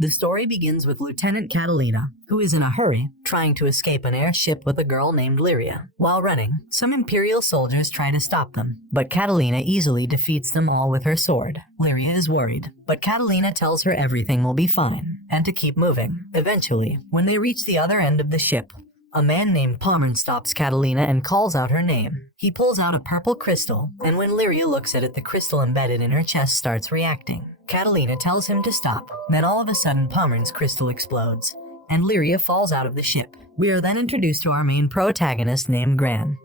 The story begins with Lieutenant Catalina, who is in a hurry, trying to escape an airship with a girl named Lyria. While running, some Imperial soldiers try to stop them, but Catalina easily defeats them all with her sword. Lyria is worried, but Catalina tells her everything will be fine, and to keep moving. Eventually, when they reach the other end of the ship, a man named Pommern stops Catalina and calls out her name. He pulls out a purple crystal, and when Lyria looks at it, the crystal embedded in her chest starts reacting. Catalina tells him to stop. Then all of a sudden, Pommern's crystal explodes, and Lyria falls out of the ship. We are then introduced to our main protagonist named Gran,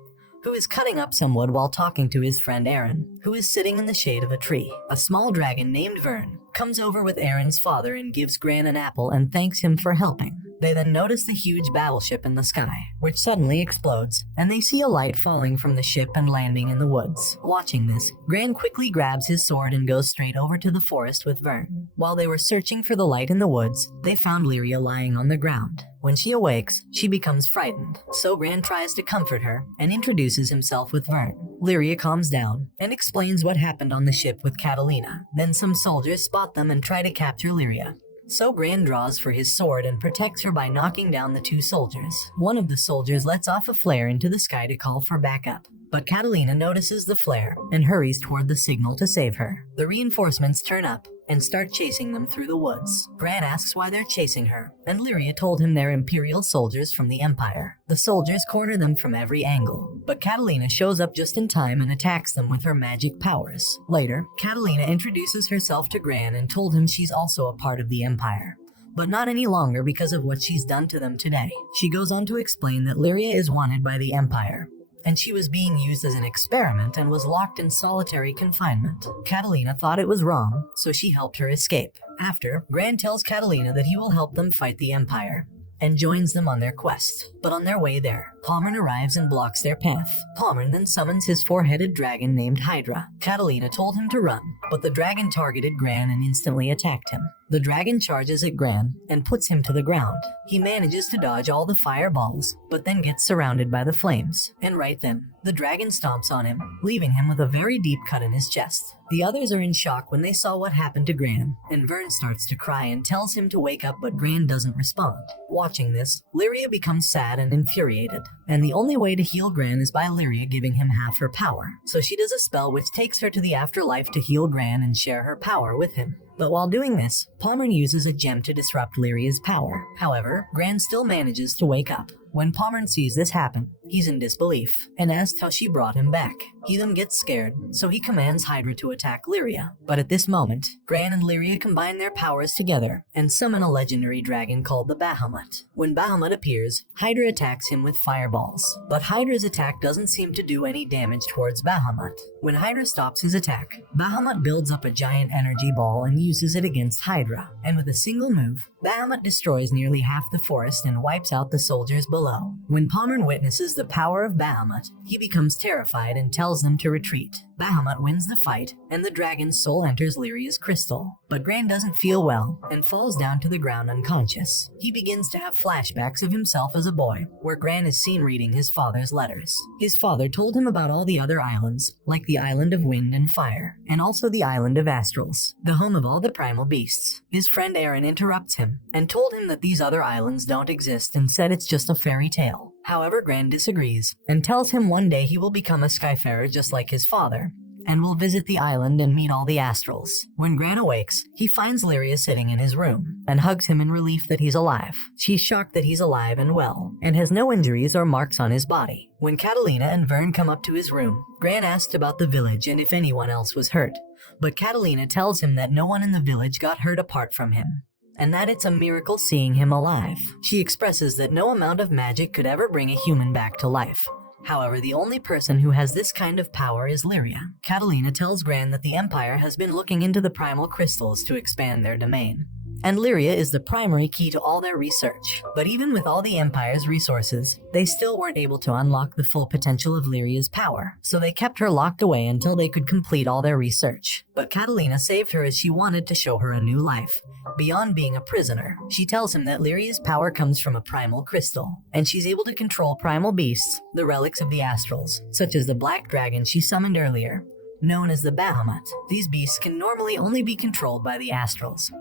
who is cutting up some wood while talking to his friend Aaron, who is sitting in the shade of a tree. A small dragon named Vern comes over with Aaron's father and gives Gran an apple and thanks him for helping. They then notice the huge battleship in the sky, which suddenly explodes, and they see a light falling from the ship and landing in the woods. Watching this, Gran quickly grabs his sword and goes straight over to the forest with Vern. While they were searching for the light in the woods, they found Lyria lying on the ground. When she awakes, she becomes frightened, so Gran tries to comfort her and introduces himself with Vern. Lyria calms down and explains what happened on the ship with Catalina. Then some soldiers spot them and try to capture Lyria. So Gran draws for his sword and protects her by knocking down the two soldiers. One of the soldiers lets off a flare into the sky to call for backup, but Catalina notices the flare and hurries toward the signal to save her. The reinforcements turn up and start chasing them through the woods. Gran asks why they're chasing her, and Lyria told him they're Imperial soldiers from the Empire. The soldiers corner them from every angle, but Catalina shows up just in time and attacks them with her magic powers. Later, Catalina introduces herself to Gran and told him she's also a part of the Empire, but not any longer because of what she's done to them today. She goes on to explain that Lyria is wanted by the Empire, and she was being used as an experiment and was locked in solitary confinement. Catalina thought it was wrong, so she helped her escape. After, Gran tells Catalina that he will help them fight the Empire, and joins them on their quest. But on their way there, Pommern arrives and blocks their path. Pommern then summons his four-headed dragon named Hydra. Catalina told him to run, but the dragon targeted Gran and instantly attacked him. The dragon charges at Gran and puts him to the ground. He manages to dodge all the fireballs, but then gets surrounded by the flames. And right then, the dragon stomps on him, leaving him with a very deep cut in his chest. The others are in shock when they saw what happened to Gran, and Vern starts to cry and tells him to wake up, but Gran doesn't respond. Watching this, Lyria becomes sad and infuriated, and the only way to heal Gran is by Lyria giving him half her power. So she does a spell which takes her to the afterlife to heal Gran and share her power with him. But while doing this, Pommern uses a gem to disrupt Lyria's power. However, Gran still manages to wake up. When Pommern sees this happen, he's in disbelief and asks how she brought him back. He then gets scared, so he commands Hydra to attack Lyria. But at this moment, Gran and Lyria combine their powers together and summon a legendary dragon called the Bahamut. When Bahamut appears, Hydra attacks him with fireballs. But Hydra's attack doesn't seem to do any damage towards Bahamut. When Hydra stops his attack, Bahamut builds up a giant energy ball and uses it against Hydra. And with a single move, Bahamut destroys nearly half the forest and wipes out the soldiers below. When Pommern witnesses the power of Bahamut, he becomes terrified and tells them to retreat. Bahamut wins the fight, and the dragon's soul enters Lyria's crystal. But Gran doesn't feel well and falls down to the ground unconscious. He begins to have flashbacks of himself as a boy, where Gran is seen reading his father's letters. His father told him about all the other islands, like the island of wind and fire, and also the island of astrals, the home of all the primal beasts. His friend Aaron interrupts him and told him that these other islands don't exist and said it's just a fairy tale. However, Gran disagrees and tells him one day he will become a skyfarer just like his father, and will visit the island and meet all the astrals. When Gran awakes, he finds Lyria sitting in his room and hugs him in relief that he's alive. She's shocked that he's alive and well, and has no injuries or marks on his body. When Catalina and Vern come up to his room, Gran asks about the village and if anyone else was hurt, but Catalina tells him that no one in the village got hurt apart from him, and that it's a miracle seeing him alive. She expresses that no amount of magic could ever bring a human back to life. However, the only person who has this kind of power is Lyria. Catalina tells Gran that the Empire has been looking into the primal crystals to expand their domain, and Lyria is the primary key to all their research. But even with all the Empire's resources, they still weren't able to unlock the full potential of Lyria's power, so they kept her locked away until they could complete all their research. But Catalina saved her as she wanted to show her a new life. Beyond being a prisoner, she tells him that Lyria's power comes from a primal crystal, and she's able to control primal beasts, the relics of the astrals, such as the black dragon she summoned earlier, known as the Bahamut. These beasts can normally only be controlled by the astrals,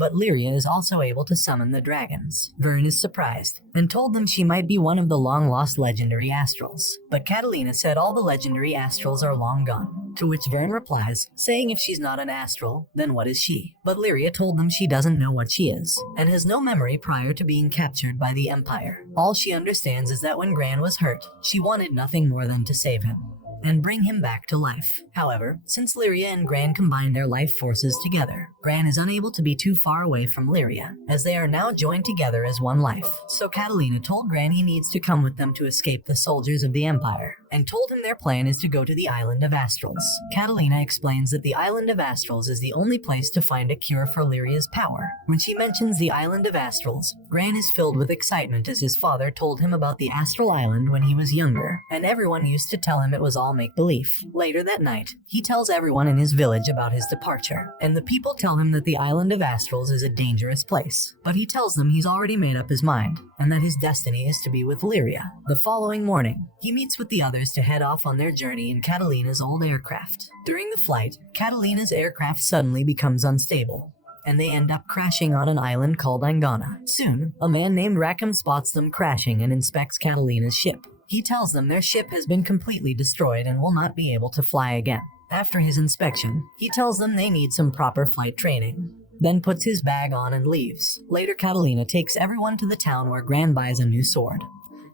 but Lyria is also able to summon the dragons. Vern is surprised and told them she might be one of the long-lost legendary astrals, but Catalina said all the legendary astrals are long gone, to which Vern replies, saying if she's not an astral, then what is she? But Lyria told them she doesn't know what she is, and has no memory prior to being captured by the Empire. All she understands is that when Gran was hurt, she wanted nothing more than to save him and bring him back to life. However, since Lyria and Gran combine their life forces together, Gran is unable to be too far away from Lyria, as they are now joined together as one life. So Catalina told Gran he needs to come with them to escape the soldiers of the Empire, and told him their plan is to go to the Island of Astrals. Catalina explains that the Island of Astrals is the only place to find a cure for Lyria's power. When she mentions the Island of Astrals, Gran is filled with excitement as his father told him about the Astral Island when he was younger, and everyone used to tell him it was all make-believe. Later that night, he tells everyone in his village about his departure, and the people tell him that the Island of Astrals is a dangerous place. But he tells them he's already made up his mind, and that his destiny is to be with Lyria. The following morning, he meets with the others to head off on their journey in Catalina's old aircraft. During the flight, Catalina's aircraft suddenly becomes unstable, and they end up crashing on an island called Angana. Soon, a man named Rackham spots them crashing and inspects Catalina's ship. He tells them their ship has been completely destroyed and will not be able to fly again. After his inspection, he tells them they need some proper flight training, then puts his bag on and leaves. Later, Catalina takes everyone to the town where Gran buys a new sword,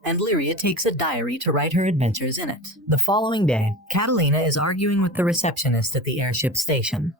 and Lyria takes a diary to write her adventures in it. The following day, Catalina is arguing with the receptionist at the airship station,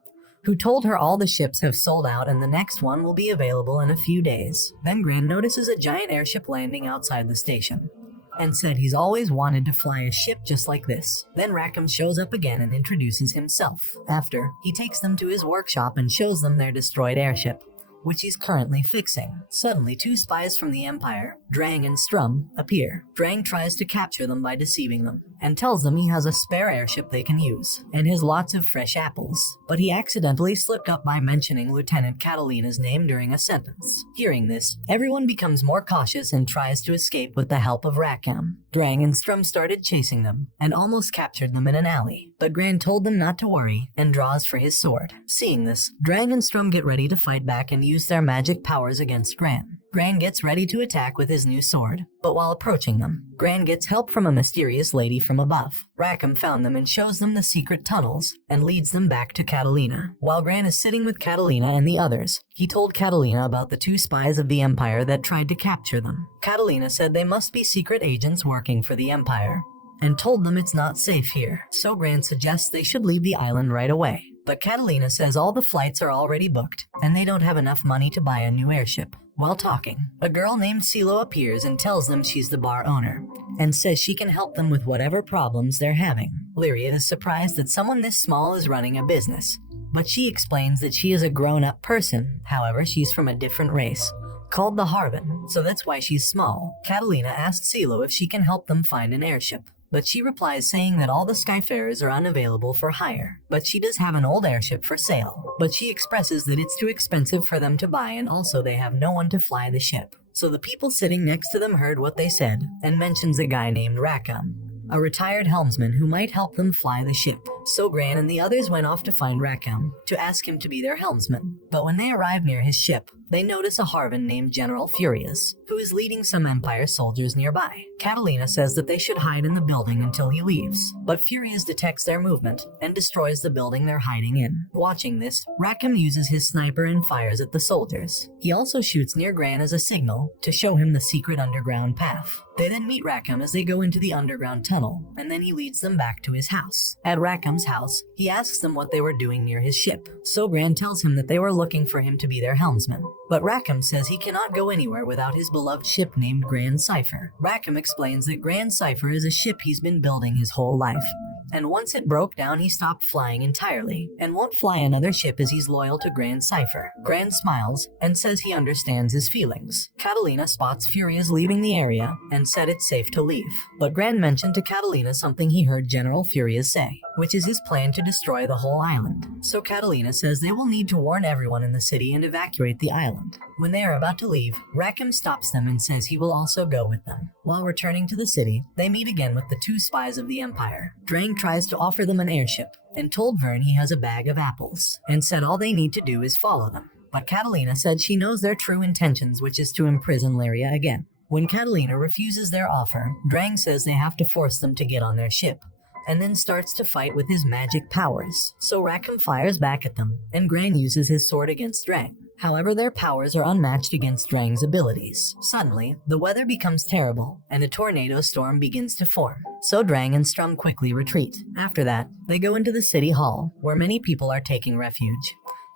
who told her all the ships have sold out and the next one will be available in a few days. Then Gran notices a giant airship landing outside the station, and said he's always wanted to fly a ship just like this. Then Rackham shows up again and introduces himself. After, he takes them to his workshop and shows them their destroyed airship, which he's currently fixing. Suddenly, two spies from the Empire, Drang and Strum, appear. Drang tries to capture them by deceiving them, and tells them he has a spare airship they can use, and has lots of fresh apples. But he accidentally slipped up by mentioning Lieutenant Catalina's name during a sentence. Hearing this, everyone becomes more cautious and tries to escape with the help of Rackham. Drang and Strum started chasing them, and almost captured them in an alley, but Gran told them not to worry, and draws for his sword. Seeing this, Drang and Strum get ready to fight back and use their magic powers against Gran. Gran gets ready to attack with his new sword, but while approaching them, Gran gets help from a mysterious lady from above. Rackham found them and shows them the secret tunnels, and leads them back to Catalina. While Gran is sitting with Catalina and the others, he told Catalina about the two spies of the Empire that tried to capture them. Catalina said they must be secret agents working for the Empire, and told them it's not safe here, so Gran suggests they should leave the island right away. But Catalina says all the flights are already booked, and they don't have enough money to buy a new airship. While talking, a girl named Silo appears and tells them she's the bar owner, and says she can help them with whatever problems they're having. Lyria is surprised that someone this small is running a business, but she explains that she is a grown-up person. However, she's from a different race, called the Harvin, so that's why she's small. Catalina asks Silo if she can help them find an airship, but she replies saying that all the Skyfarers are unavailable for hire. But she does have an old airship for sale, but she expresses that it's too expensive for them to buy and also they have no one to fly the ship. So the people sitting next to them heard what they said, and mentions a guy named Rackham, a retired helmsman who might help them fly the ship. So Gran and the others went off to find Rackham to ask him to be their helmsman. But when they arrive near his ship, they notice a Harvin named General Furious, who is leading some Empire soldiers nearby. Catalina says that they should hide in the building until he leaves, but Furious detects their movement and destroys the building they're hiding in. Watching this, Rackham uses his sniper and fires at the soldiers. He also shoots near Gran as a signal to show him the secret underground path. They then meet Rackham as they go into the underground tunnel, and then he leads them back to his house. At Rackham's house, he asks them what they were doing near his ship. So Gran tells him that they were looking for him to be their helmsman. But Rackham says he cannot go anywhere without his beloved ship named Grand Cipher. Rackham explains that Grand Cipher is a ship he's been building his whole life, and once it broke down he stopped flying entirely, and won't fly another ship as he's loyal to Grand Cipher. Gran smiles, and says he understands his feelings. Catalina spots Furious leaving the area, and said it's safe to leave. But Gran mentioned to Catalina something he heard General Furious say, which is his plan to destroy the whole island. So Catalina says they will need to warn everyone in the city and evacuate the island. When they are about to leave, Rackham stops them and says he will also go with them. While returning to the city, they meet again with the two spies of the Empire. Drang tries to offer them an airship, and told Vern he has a bag of apples, and said all they need to do is follow them. but Catalina said she knows their true intentions, which is to imprison Lyria again. When Catalina refuses their offer, Drang says they have to force them to get on their ship, and then starts to fight with his magic powers. So Rackham fires back at them, and Gran uses his sword against Drang. However, their powers are unmatched against Drang's abilities. Suddenly, the weather becomes terrible, and a tornado storm begins to form. So Drang and Strum quickly retreat. After that, they go into the city hall, where many people are taking refuge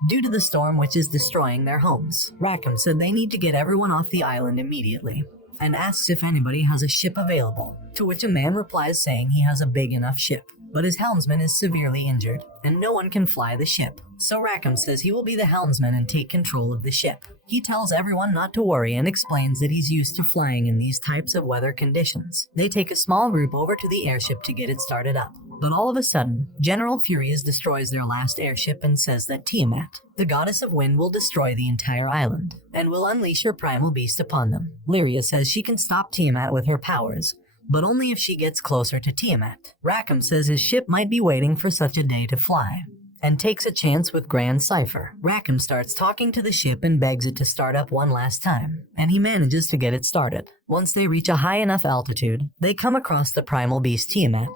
due to the storm which is destroying their homes. Rackham said they need to get everyone off the island immediately, and asks if anybody has a ship available, to which a man replies saying he has a big enough ship, but his helmsman is severely injured, and no one can fly the ship. So Rackham says he will be the helmsman and take control of the ship. He tells everyone not to worry and explains that he's used to flying in these types of weather conditions. They take a small group over to the airship to get it started up. But all of a sudden, General Furious destroys their last airship and says that Tiamat, the goddess of wind, will destroy the entire island, and will unleash her primal beast upon them. Lyria says she can stop Tiamat with her powers, but only if she gets closer to Tiamat. Rackham says his ship might be waiting for such a day to fly, and takes a chance with Grand Cypher. Rackham starts talking to the ship and begs it to start up one last time, and he manages to get it started. Once they reach a high enough altitude, they come across the primal beast Tiamat,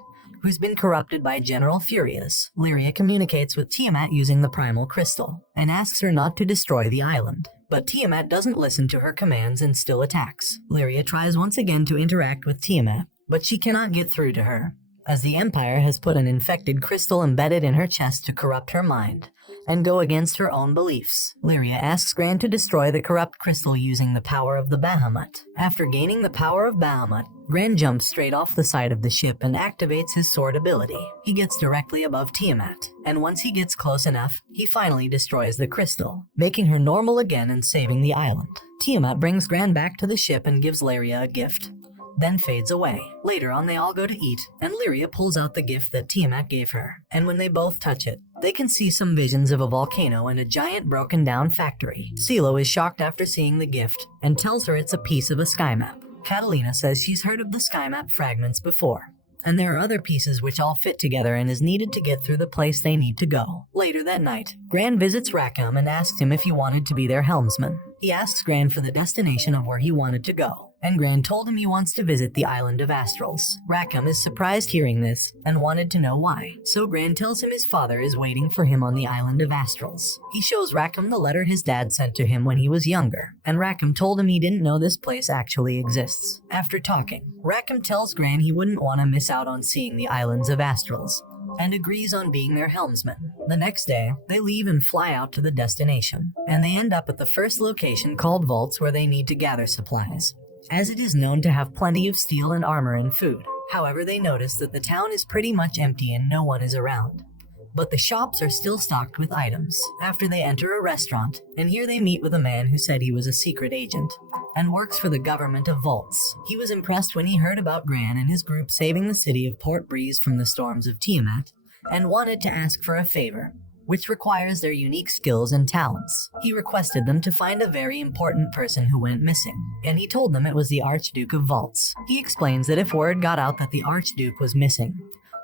who's been corrupted by General Furious. Lyria communicates with Tiamat using the primal crystal, and asks her not to destroy the island. But Tiamat doesn't listen to her commands and still attacks. Lyria tries once again to interact with Tiamat, but she cannot get through to her, as the Empire has put an infected crystal embedded in her chest to corrupt her mind and go against her own beliefs. Lyria asks Gran to destroy the corrupt crystal using the power of the Bahamut. After gaining the power of Bahamut, Gran jumps straight off the side of the ship and activates his sword ability. He gets directly above Tiamat, and once he gets close enough, he finally destroys the crystal, making her normal again and saving the island. Tiamat brings Gran back to the ship and gives Lyria a gift, then fades away. Later on, they all go to eat, and Lyria pulls out the gift that Tiamat gave her, and when they both touch it, they can see some visions of a volcano and a giant broken down factory. CeeLo is shocked after seeing the gift, and tells her it's a piece of a sky map. Catalina says she's heard of the sky map fragments before, and there are other pieces which all fit together and is needed to get through the place they need to go. Later that night, Gran visits Rackham and asks him if he wanted to be their helmsman. He asks Gran for the destination of where he wanted to go, and Gran told him he wants to visit the island of Astrals. Rackham is surprised hearing this and wanted to know why, so Gran tells him his father is waiting for him on the island of Astrals. He shows Rackham the letter his dad sent to him when he was younger, and Rackham told him he didn't know this place actually exists. After talking, Rackham tells Gran he wouldn't want to miss out on seeing the islands of Astrals, and agrees on being their helmsman. The next day, they leave and fly out to the destination, and they end up at the first location called Vaults, where they need to gather supplies, as it is known to have plenty of steel and armor and food. However, they notice that the town is pretty much empty and no one is around, but the shops are still stocked with items. After they enter a restaurant, and here they meet with a man who said he was a secret agent and works for the government of Vaults. He was impressed when he heard about Gran and his group saving the city of Port Breeze from the storms of Tiamat, and wanted to ask for a favor, which requires their unique skills and talents. He requested them to find a very important person who went missing, and he told them it was the Archduke of Vaults. He explains that if word got out that the Archduke was missing,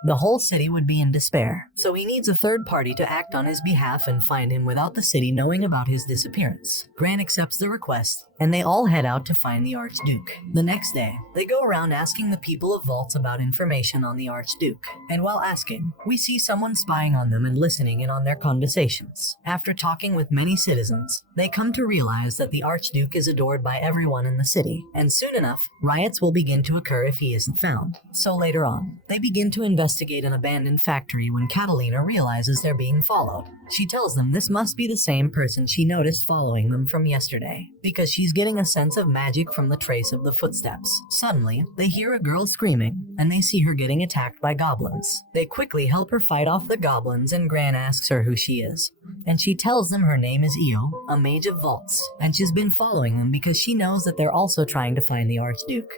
the whole city would be in despair, so he needs a third party to act on his behalf and find him without the city knowing about his disappearance. Gran accepts the request, and they all head out to find the Archduke. The next day, they go around asking the people of Vaults about information on the Archduke, and while asking, we see someone spying on them and listening in on their conversations. After talking with many citizens, they come to realize that the Archduke is adored by everyone in the city, and soon enough, riots will begin to occur if he isn't found. So later on, they begin to investigate an abandoned factory when Catalina realizes they're being followed. She tells them this must be the same person she noticed following them from yesterday, because she's getting a sense of magic from the trace of the footsteps. Suddenly, they hear a girl screaming, and they see her getting attacked by goblins. They quickly help her fight off the goblins, and Gran asks her who she is, and she tells them her name is Io, a mage of Vaults, and she's been following them because she knows that they're also trying to find the Archduke,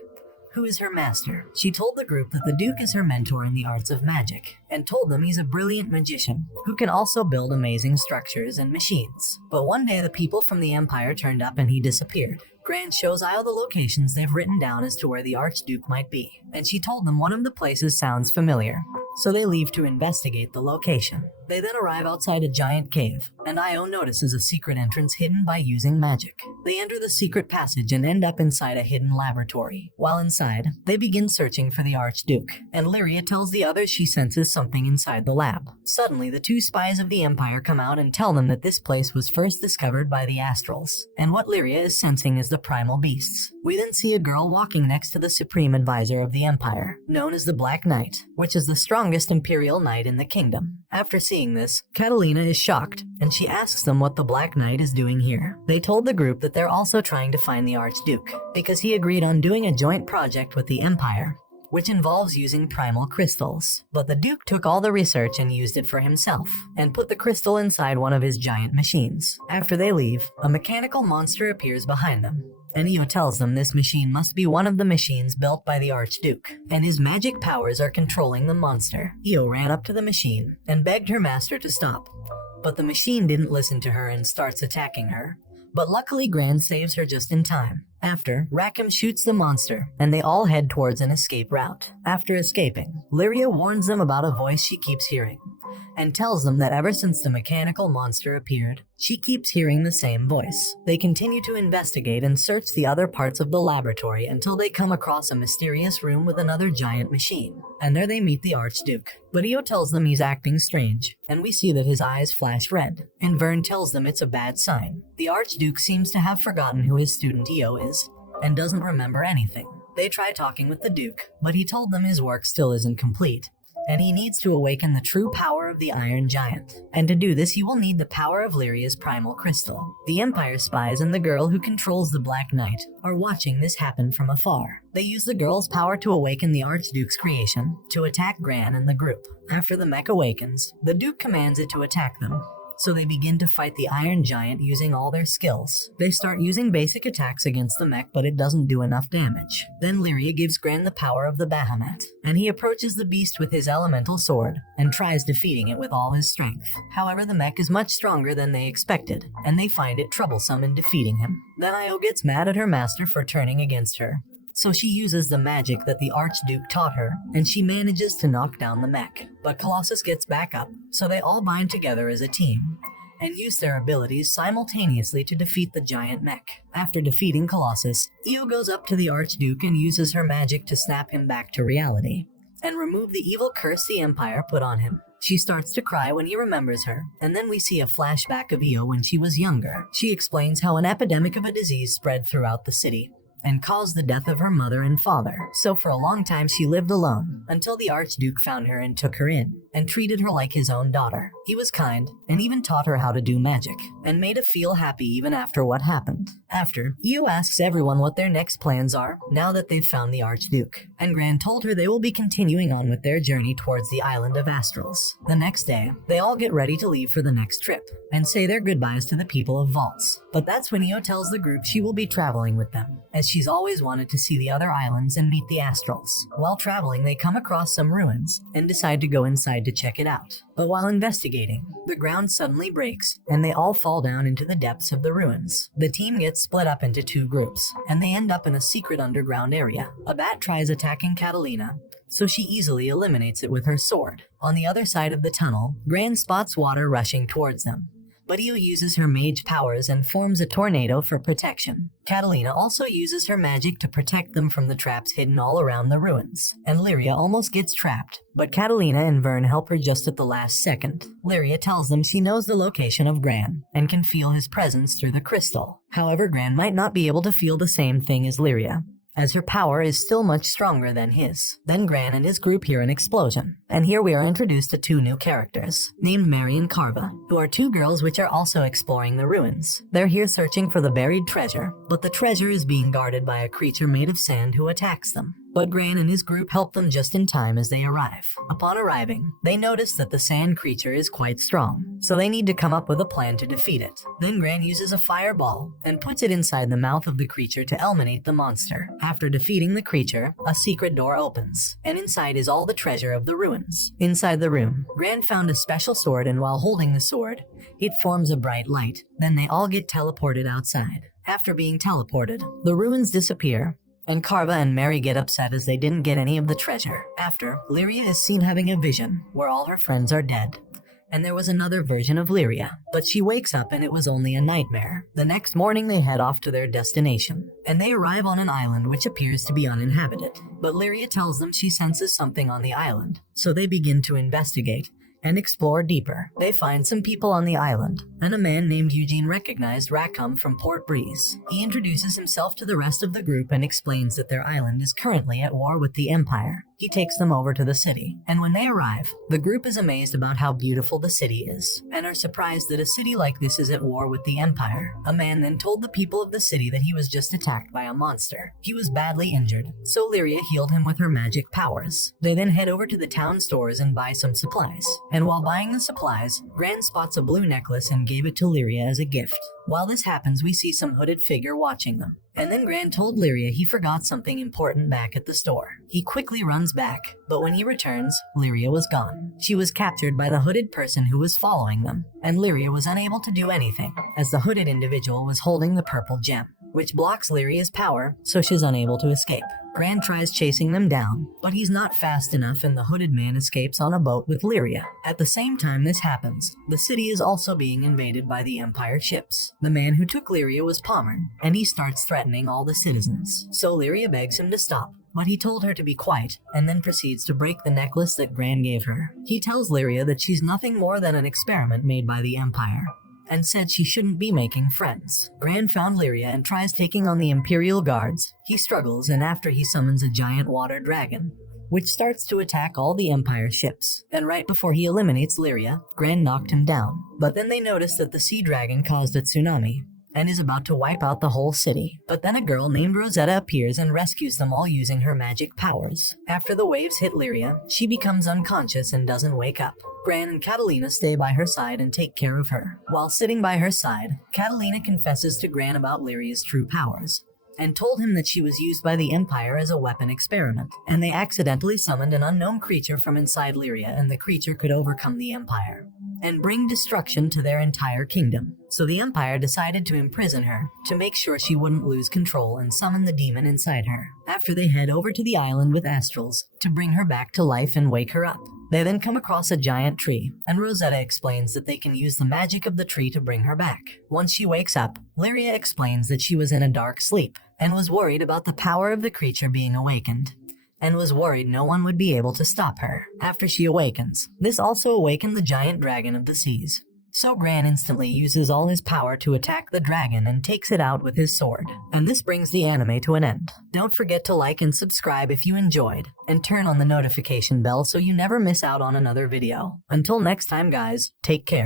who is her master. She told the group that the Duke is her mentor in the arts of magic, and told them he's a brilliant magician who can also build amazing structures and machines. But one day the people from the Empire turned up and he disappeared. Gran shows Isle the locations they've written down as to where the Archduke might be, and she told them one of the places sounds familiar, so they leave to investigate the location. They then arrive outside a giant cave, and Io notices a secret entrance hidden by using magic. They enter the secret passage and end up inside a hidden laboratory. While inside, they begin searching for the Archduke, and Lyria tells the others she senses something inside the lab. Suddenly, the two spies of the Empire come out and tell them that this place was first discovered by the Astrals, and what Lyria is sensing is the primal beasts. We then see a girl walking next to the Supreme Advisor of the Empire, known as the Black Knight, which is the strongest Imperial Knight in the kingdom. After seeing this, Catalina is shocked, and she asks them what the Black Knight is doing here. They told the group that they're also trying to find the Archduke, because he agreed on doing a joint project with the Empire, which involves using primal crystals. But the Duke took all the research and used it for himself, and put the crystal inside one of his giant machines. After they leave, a mechanical monster appears behind them, and Io tells them this machine must be one of the machines built by the Archduke, and his magic powers are controlling the monster. Io ran up to the machine and begged her master to stop, but the machine didn't listen to her and starts attacking her. But luckily Gran saves her just in time. After, Rackham shoots the monster, and they all head towards an escape route. After escaping, Lyria warns them about a voice she keeps hearing, and tells them that ever since the mechanical monster appeared, she keeps hearing the same voice. They continue to investigate and search the other parts of the laboratory until they come across a mysterious room with another giant machine, and there they meet the Archduke. But Io tells them he's acting strange, and we see that his eyes flash red, and Vern tells them it's a bad sign. The Archduke seems to have forgotten who his student Io is, and doesn't remember anything. They try talking with the Duke, but he told them his work still isn't complete, and he needs to awaken the true power of the Iron Giant. And to do this, he will need the power of Lyria's primal crystal. The Empire spies and the girl who controls the Black Knight are watching this happen from afar. They use the girl's power to awaken the Archduke's creation to attack Gran and the group. After the mech awakens, the Duke commands it to attack them, so they begin to fight the Iron Giant using all their skills. They start using basic attacks against the mech, but it doesn't do enough damage. Then Lyria gives Gran the power of the Bahamut, and he approaches the beast with his elemental sword and tries defeating it with all his strength. However, the mech is much stronger than they expected, and they find it troublesome in defeating him. Then Io gets mad at her master for turning against her, so she uses the magic that the Archduke taught her, and she manages to knock down the mech. But Colossus gets back up, so they all bind together as a team, and use their abilities simultaneously to defeat the giant mech. After defeating Colossus, Io goes up to the Archduke and uses her magic to snap him back to reality, and remove the evil curse the Empire put on him. She starts to cry when he remembers her, and then we see a flashback of Io when she was younger. She explains how an epidemic of a disease spread throughout the city, and caused the death of her mother and father. So for a long time she lived alone, until the Archduke found her and took her in, and treated her like his own daughter. He was kind, and even taught her how to do magic, and made her feel happy even after what happened. After, Io asks everyone what their next plans are, now that they've found the Archduke, and Gran told her they will be continuing on with their journey towards the island of Astrals. The next day, they all get ready to leave for the next trip, and say their goodbyes to the people of Vaults. But that's when Io tells the group she will be traveling with them, as she's always wanted to see the other islands and meet the Astrals. While traveling, they come across some ruins, and decide to go inside to check it out. But while investigating, the ground suddenly breaks, and they all fall down into the depths of the ruins. The team gets split up into two groups, and they end up in a secret underground area. A bat tries attacking Catalina, so she easily eliminates it with her sword. On the other side of the tunnel, Gran spots water rushing towards them, but Io uses her mage powers and forms a tornado for protection. Catalina also uses her magic to protect them from the traps hidden all around the ruins, and Lyria almost gets trapped, but Catalina and Vern help her just at the last second. Lyria tells them she knows the location of Gran, and can feel his presence through the crystal. However, Gran might not be able to feel the same thing as Lyria, as her power is still much stronger than his. Then Gran and his group hear an explosion, and here we are introduced to two new characters, named Mary and Carva, who are two girls which are also exploring the ruins. They're here searching for the buried treasure, but the treasure is being guarded by a creature made of sand who attacks them. But Gran and his group help them just in time as they arrive. Upon arriving, they notice that the sand creature is quite strong, so they need to come up with a plan to defeat it. Then Gran uses a fireball and puts it inside the mouth of the creature to eliminate the monster. After defeating the creature, a secret door opens, and inside is all the treasure of the ruins. Inside the room, Gran found a special sword, and while holding the sword, it forms a bright light. Then they all get teleported outside. After being teleported, the ruins disappear, and Carva and Mary get upset as they didn't get any of the treasure. After, Lyria is seen having a vision where all her friends are dead, and there was another version of Lyria, but she wakes up and it was only a nightmare. The next morning they head off to their destination, and they arrive on an island which appears to be uninhabited. But Lyria tells them she senses something on the island, so they begin to investigate and explore deeper. They find some people on the island, and a man named Eugene recognized Rackham from Port Breeze. He introduces himself to the rest of the group and explains that their island is currently at war with the Empire. He takes them over to the city, and when they arrive, the group is amazed about how beautiful the city is, and are surprised that a city like this is at war with the Empire. A man then told the people of the city that he was just attacked by a monster. He was badly injured, so Lyria healed him with her magic powers. They then head over to the town stores and buy some supplies. And while buying the supplies, Gran spots a blue necklace and gave it to Lyria as a gift. While this happens, we see some hooded figure watching them. And then Gran told Lyria he forgot something important back at the store. He quickly runs back, but when he returns, Lyria was gone. She was captured by the hooded person who was following them, and Lyria was unable to do anything, as the hooded individual was holding the purple gem, which blocks Lyria's power, so she's unable to escape. Gran tries chasing them down, but he's not fast enough and the hooded man escapes on a boat with Lyria. At the same time this happens, the city is also being invaded by the Empire ships. The man who took Lyria was Pommern, and he starts threatening all the citizens. So Lyria begs him to stop, but he told her to be quiet, and then proceeds to break the necklace that Gran gave her. He tells Lyria that she's nothing more than an experiment made by the Empire, and said she shouldn't be making friends. Gran found Lyria and tries taking on the Imperial Guards. He struggles, and after he summons a giant water dragon, which starts to attack all the Empire ships. And right before he eliminates Lyria, Gran knocked him down. But then they notice that the sea dragon caused a tsunami, and is about to wipe out the whole city. But then a girl named Rosetta appears and rescues them all using her magic powers. After the waves hit Lyria, she becomes unconscious and doesn't wake up. Gran and Catalina stay by her side and take care of her. While sitting by her side, Catalina confesses to Gran about Lyria's true powers, and told him that she was used by the Empire as a weapon experiment, and they accidentally summoned an unknown creature from inside Lyria, and the creature could overcome the Empire and bring destruction to their entire kingdom. So the Empire decided to imprison her to make sure she wouldn't lose control and summon the demon inside her. After they head over to the island with Astrals to bring her back to life and wake her up. They then come across a giant tree, and Rosetta explains that they can use the magic of the tree to bring her back. Once she wakes up, Lyria explains that she was in a dark sleep and was worried about the power of the creature being awakened, and was worried no one would be able to stop her after she awakens. This also awakened the giant dragon of the seas. So Gran instantly uses all his power to attack the dragon and takes it out with his sword. And this brings the anime to an end. Don't forget to like and subscribe if you enjoyed, and turn on the notification bell so you never miss out on another video. Until next time guys, take care.